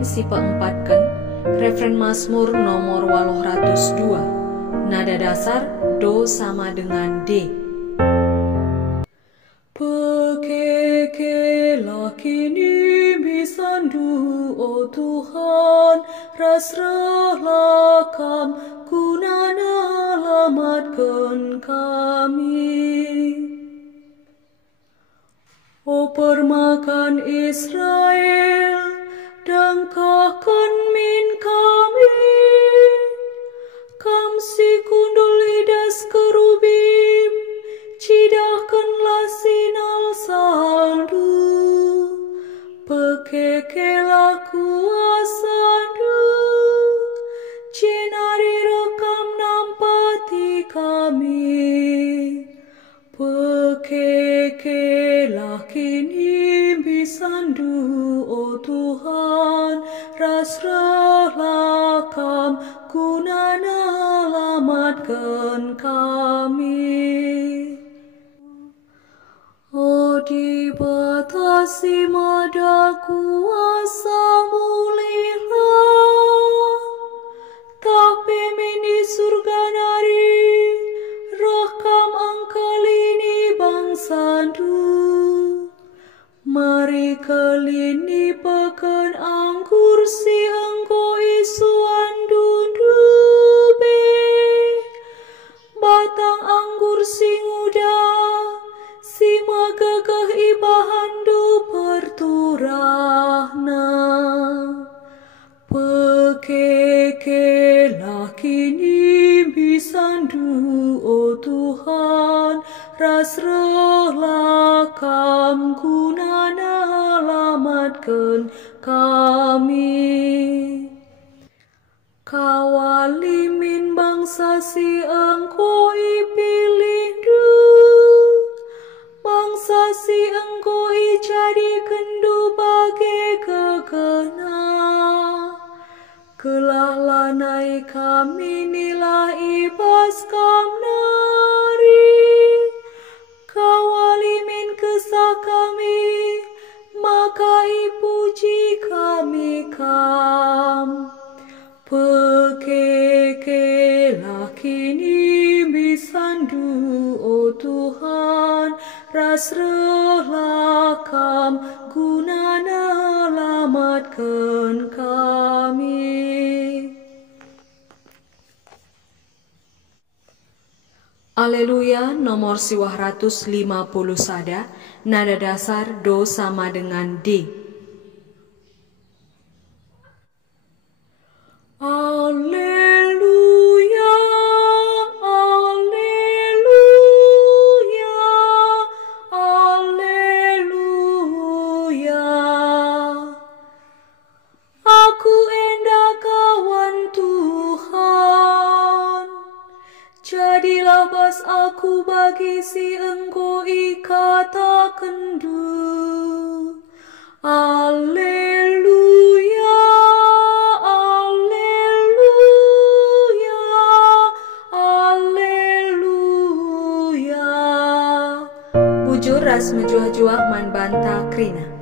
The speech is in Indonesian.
pamaen si peempatken, refren Mazmur nomor 802. Nada dasar do sama dengan D. Pekekelah kini bisandu, oh Tuhan, rasrahlah kam, gunana lamatkan kami. O permakan Israel, dangkahkan min kami, kam si kundul hidas kerubim, cidahkanlah sinal saldu, pekekelah kuasadu, jenari rekam nampati kami. Pekekelah kini bisandu, oh Tuhan, rasrahlah kam, gunana lamatkan kami. Oh dibatasi mada kuasa mulihlah, tapi mini surga nari, rekam angkalini bangsandu. Mari kelini peken anggur si engko isuan dudube, batang anggur si nguda, si magagah ibahandu perturahna. Pekekelah kini bisandu, oh Tuhan, rasrahlah kam, gunana lamatkan kami. Kawali min bangsa si engko ipilih du, bangsa si engko ijadi kendu bagi kekena. Kelah lanai kami nilah ibas kam nari, kawali min kesah kami, maka ipuji kami kam. Pekekelah kini bisandu, oh Tuhan, rasrahlah kam, gunana lamatkan kami. Aleluya nomor 150 sada, nada dasar do sama dengan D. Aleluya, aleluya, aleluya. Aku endah kawan Tuhan, jadilah bas aku bagi si engko ikatakan du. Aleluya, aleluya, aleluya. Bujur ras mejuah-juah man banta krina.